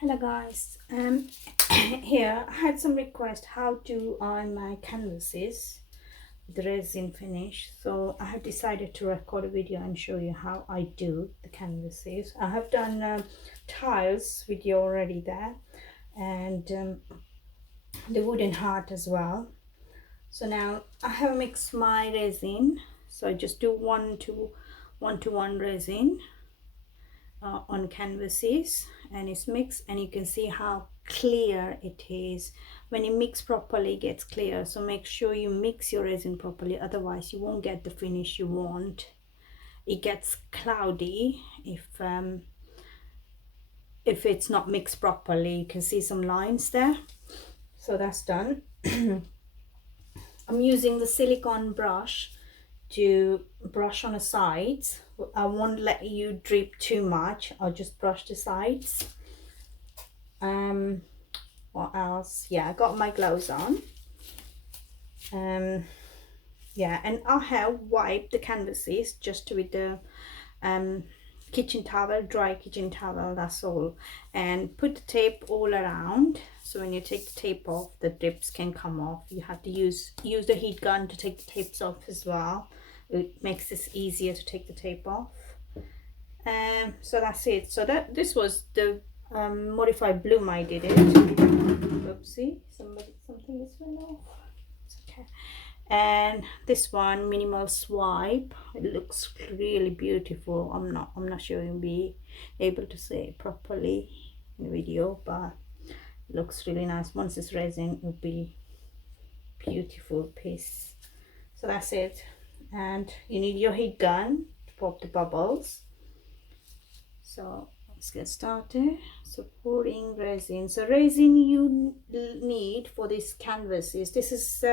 Hello guys, here I had some request how to iron my canvases with resin finish, so I have decided to record a video and show you how I do the canvases. I have done tiles video already there, and the wooden heart as well. So now I have mixed my resin, so I just do one to one resin on canvases, and it's mixed, and you can see how clear it is. When you mix properly, it gets clear. So make sure you mix your resin properly, otherwise you won't get the finish you want. It gets cloudy if it's not mixed properly. You can see some lines there. So that's done. I'm using the silicone brush to brush on the sides. I won't let you drip too much. I'll just brush the sides. What else? Yeah, I got my gloves on. Yeah, and I have wiped the canvases just with the kitchen towel, dry kitchen towel, that's all, and put the tape all around, so when you take the tape off, the drips can come off. You have to use the heat gun to take the tapes off as well. It makes this easier to take the tape off. So that's it. So this was the modified bloom. I did it. Oopsie, something just went off. It's okay. And this one, minimal swipe. It looks really beautiful. I'm not sure you'll be able to see it properly in the video, but it looks really nice. Once it's resin, it will be beautiful piece. So that's it. And you need your heat gun to pop the bubbles. So let's get started. So pouring resin. So resin you need for this canvas is, this is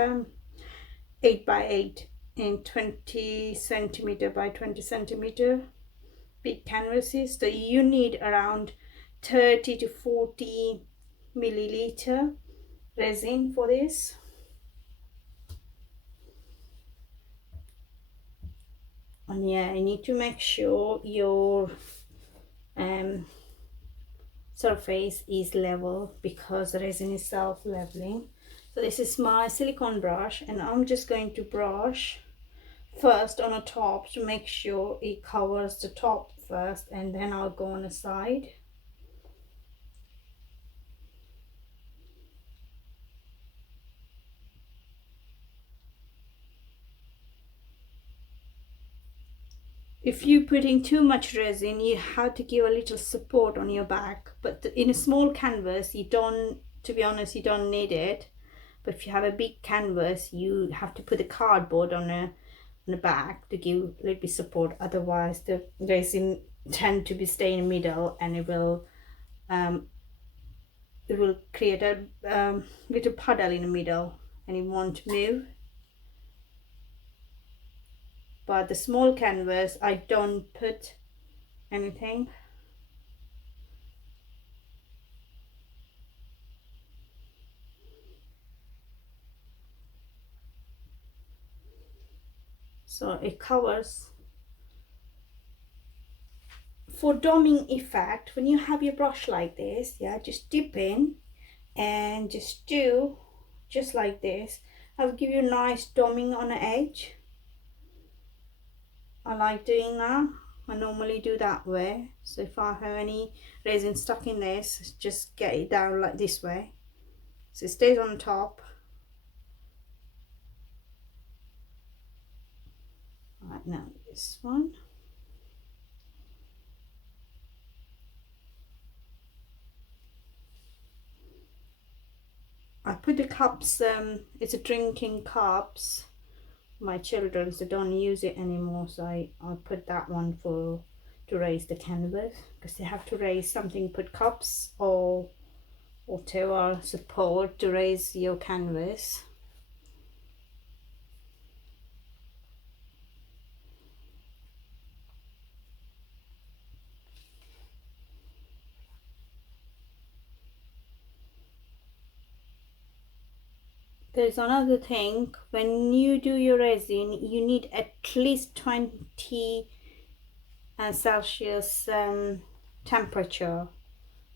8 by 8 in 20 centimeter by 20 centimeter big canvases. So you need around 30 to 40 milliliter resin for this. And yeah, you need to make sure your surface is level, because the resin is self-leveling. So this is my silicone brush, and I'm just going to brush first on the top to make sure it covers the top first, and then I'll go on the side. If you're putting too much resin, you have to give a little support on your back, but in a small canvas you don't, to be honest, you don't need it. But if you have a big canvas, you have to put the cardboard on the back to give a little bit support. Otherwise the resin tend to be stay in the middle, and it will create a little puddle in the middle, and it won't move. But the small canvas, I don't put anything. So it covers. For doming effect, when you have your brush like this, yeah, just dip in and just do just like this. I'll give you a nice doming on the edge. I like doing that. I normally do that way. So if I have any resin stuck in this, just get it down like this way, so it stays on top. Right, now this one. I put the cups, it's a drinking cups, my children, so don't use it anymore, so I put that one for to raise the canvas, because they have to raise something, put cups or whatever support to raise your canvas. There's another thing, when you do your resin, you need at least 20 Celsius temperature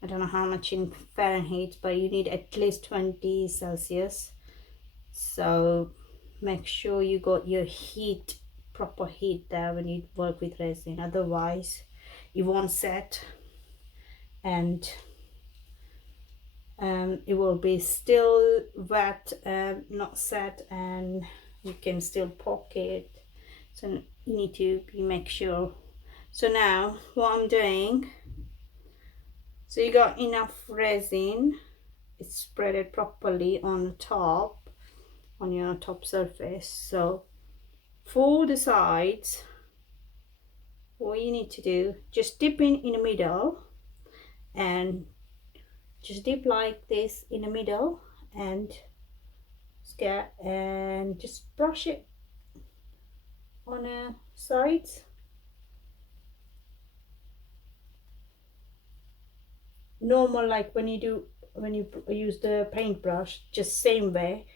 I don't know how much in Fahrenheit, but you need at least 20 Celsius. So make sure you got your heat, proper heat there when you work with resin, otherwise it won't set, and it will be still wet, not set, and you can still poke it. So you need to make sure. So now what I'm doing, so you got enough resin, it's spread it properly on the top, on your top surface. So for the sides, what you need to do, just dip in the middle, and just dip like this in the middle, and just brush it on the sides. Normal, like when you use the paintbrush, just same way,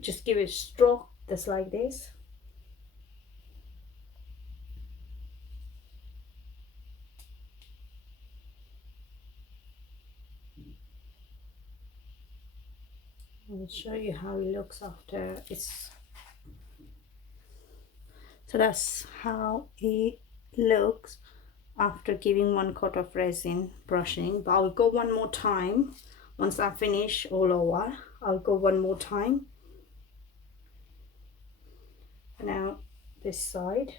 just give it a stroke just like this. I'll show you how it looks after it's. So that's how it looks after giving one coat of resin brushing. But I'll go one more time once I finish all over. I'll go one more time. Now this side,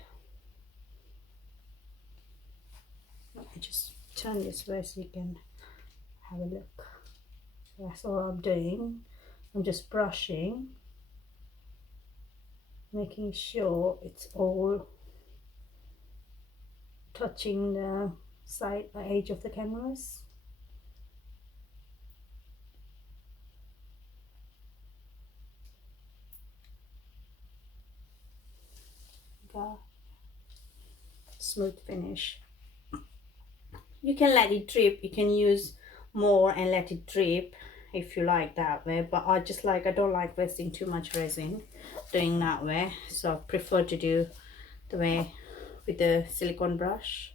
let me just turn this way so you can have a look. That's all I'm doing. I'm just brushing, making sure it's all touching the side edge of the canvas. Got smooth finish. You can let it drip, you can use more and let it drip if you like that way, but I don't like wasting too much resin doing that way, so I prefer to do the way with the silicone brush.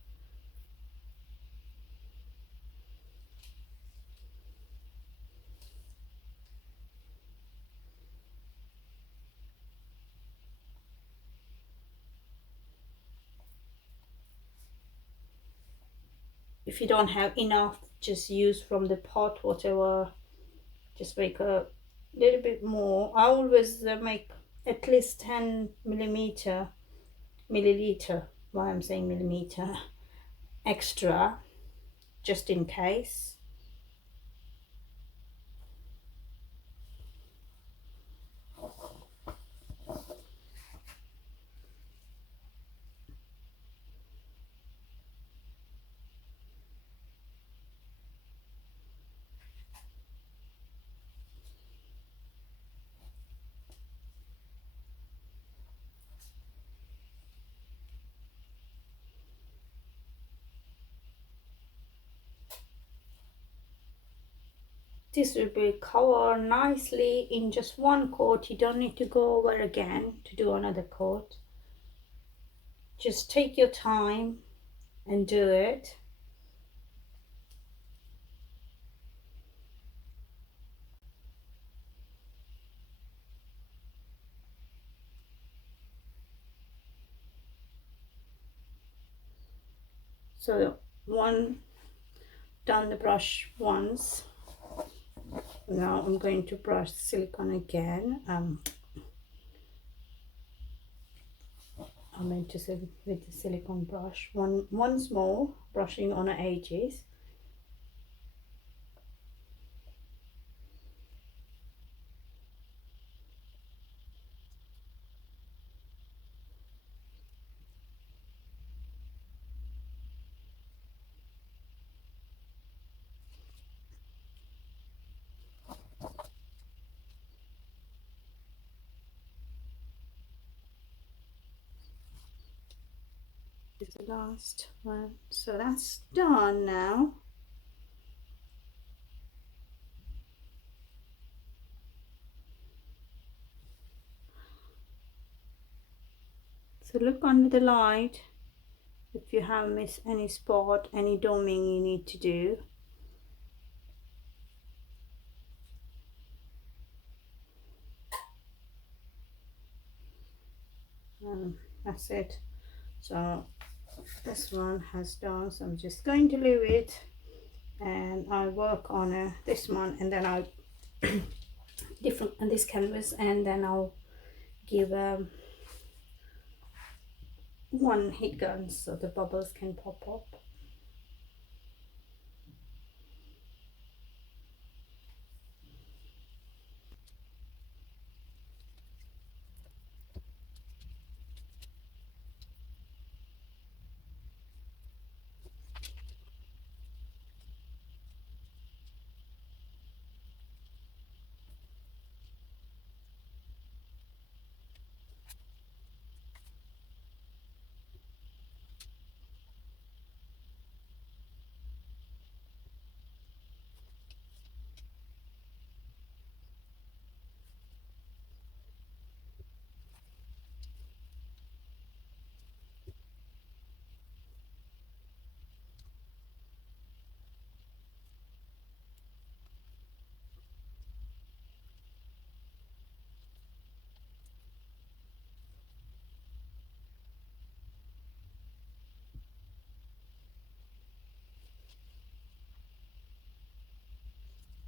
If you don't have enough, just use from the pot, whatever, just make a little bit more. I always make at least 10 milliliter, why I'm saying millimeter, extra, just in case. This will be covered nicely in just one coat. You don't need to go over again to do another coat. Just take your time and do it. So done the brush once. Now I'm going to brush silicone again. I meant to say with the silicone brush. Once more, brushing on the edges. This is the last one. So that's done now. So look under the light if you have missed any spot, any doming you need to do. That's it. So this one has done, so I'm just going to leave it and I'll work on this one, and then I'll different on this canvas, and then I'll give one heat gun so the bubbles can pop up.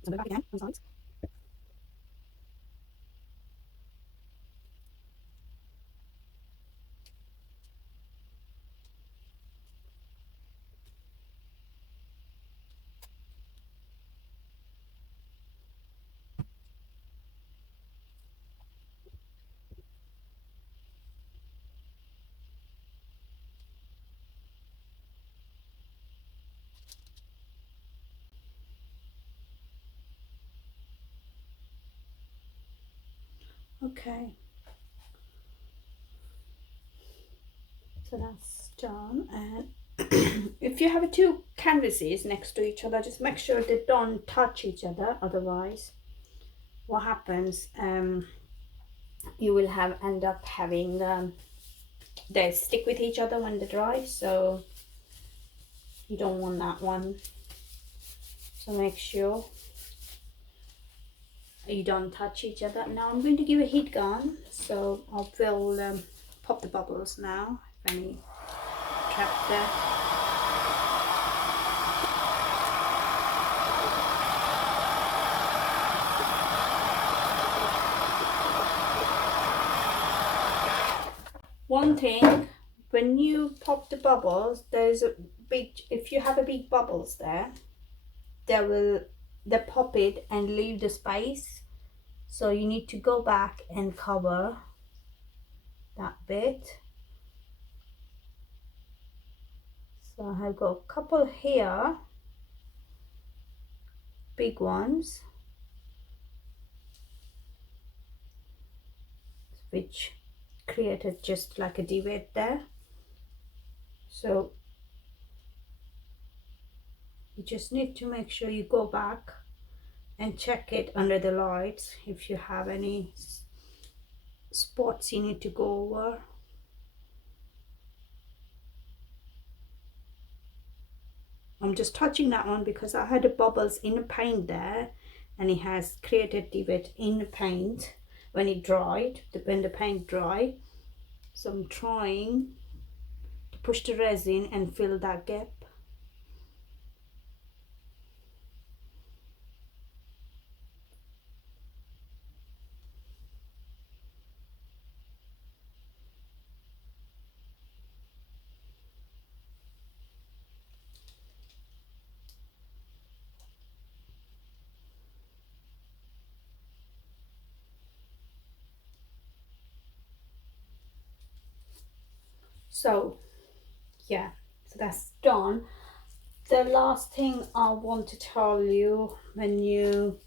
So back again on sides. Okay, so that's done. And if you have two canvases next to each other, just make sure they don't touch each other, otherwise what happens, you will have end up having they stick with each other when they dry, so you don't want that one. So make sure you don't touch each other. Now I'm going to give a heat gun, so I will pop the bubbles now, if any trapped there. One thing, when you pop the bubbles, there's a big, if you have a big bubbles there, they pop it and leave the space, so you need to go back and cover that bit. So I have got a couple here, big ones, which created just like a divot there. So you just need to make sure you go back and check it under the lights if you have any spots you need to go over. I'm just touching that one because I had the bubbles in the paint there, and it has created divot in the paint when it dried, when the paint dried. So I'm trying to push the resin and fill that gap. So yeah, so that's done. The last thing I want to tell you, when you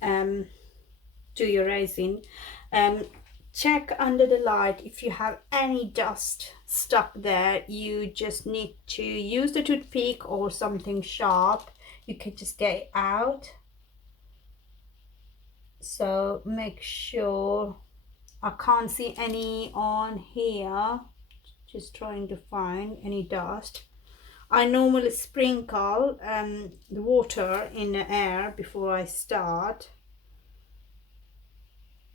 do your resin, check under the light if you have any dust stuck there. You just need to use the toothpick or something sharp, you can just get it out. So make sure, I can't see any on here, just trying to find any dust. I normally sprinkle the water in the air before I start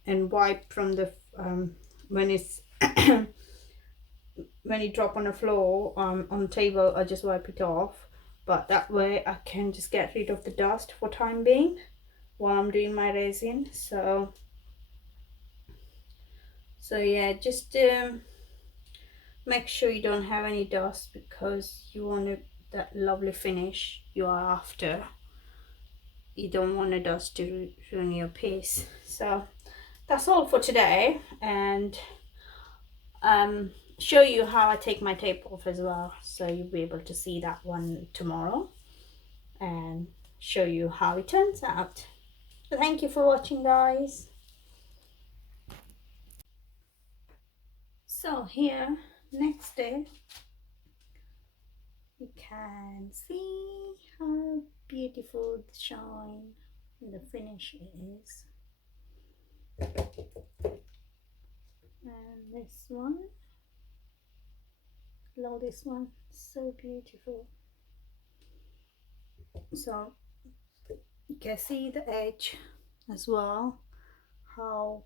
and wipe from the when it's when you drop on the floor on the table. I just wipe it off, but that way I can just get rid of the dust for time being while I'm doing my resin. So yeah, just make sure you don't have any dust, because you want that lovely finish you are after. You don't want the dust to ruin your piece. So that's all for today, and show you how I take my tape off as well, so you'll be able to see that one tomorrow and show you how it turns out. So thank you for watching, guys. So here, next day, you can see how beautiful the shine and the finish is. And this one, love this one, so beautiful. So you can see the edge as well, how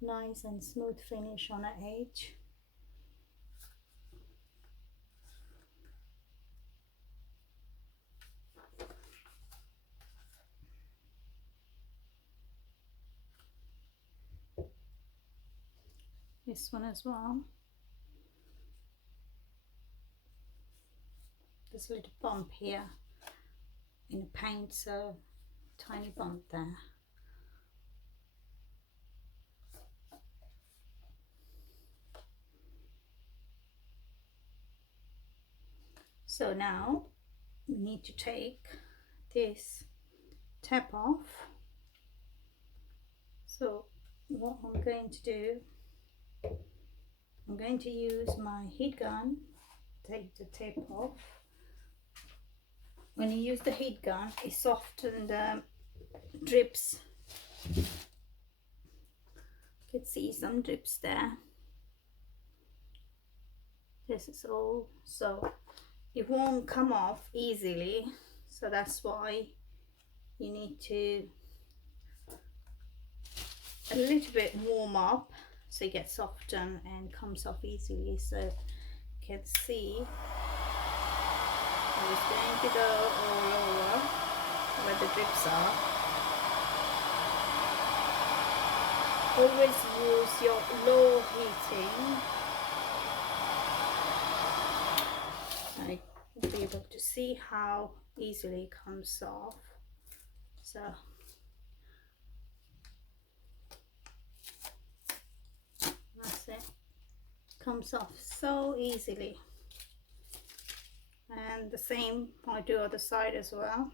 nice and smooth finish on the edge. This one as well. There's a little bump here in the paint, so tiny bump there. So now we need to take this tap off. So what I'm going to do, I'm going to use my heat gun, take the tape off. When you use the heat gun, it softens the drips. You can see some drips there. This is all, so it won't come off easily, so that's why you need to a little bit warm up so it gets softened and comes off easily. So you can see I'm just going to go all over where the drips are. Always use your low heating. And you'll be able to see how easily it comes off. So that's it, comes off so easily. And the same I do other side as well.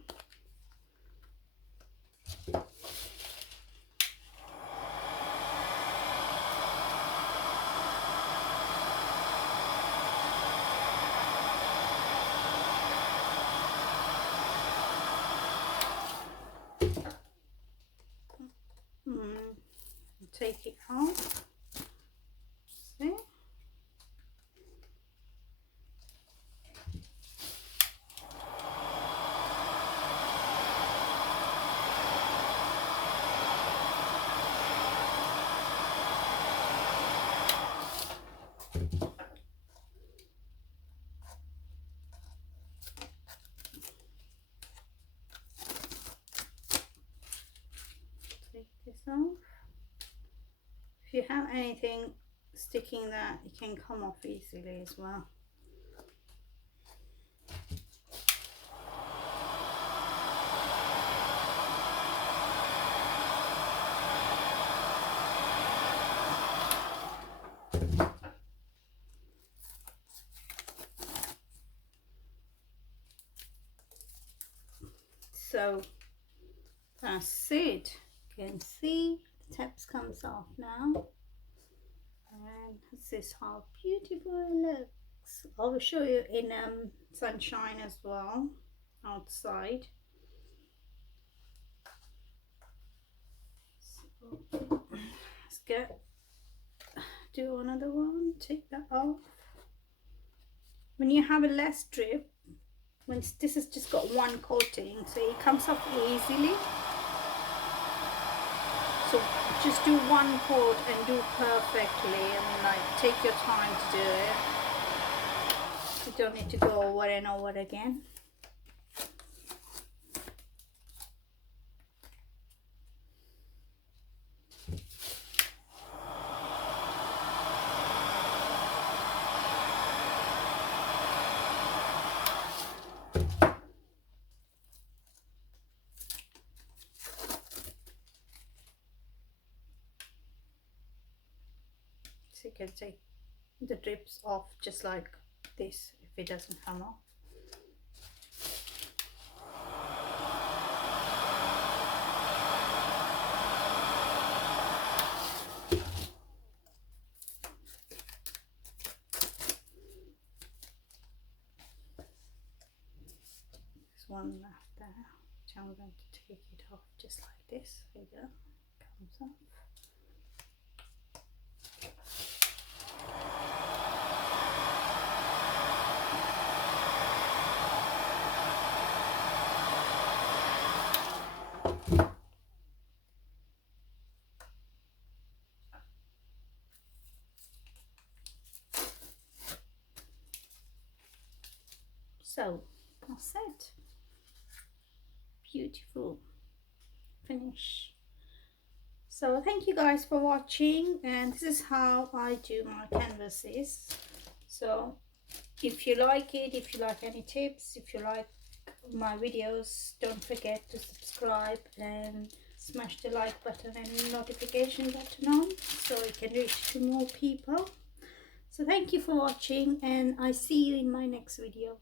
Take it off. See? Take this off. If you have anything sticking there, it can come off easily as well. So that's it. You can see the taps comes off now, and this is how beautiful it looks. I will show you in sunshine as well, outside. So let's do another one. Take that off. when you have a less drip, when this has just got one coating, so it comes off easily. So just do one coat and do perfectly. I mean, like, take your time to do it. You don't need to go over and over again. So you can take the drips off just like this if it doesn't come off. There's one left there, which I'm going to take it off just like this. There you go, comes off. So that's it. Beautiful finish. So thank you guys for watching, and this is how I do my canvases. So if you like it, if you like any tips, if you like my videos, don't forget to subscribe and smash the like button and notification button on so it can reach to more people. So thank you for watching, and I see you in my next video.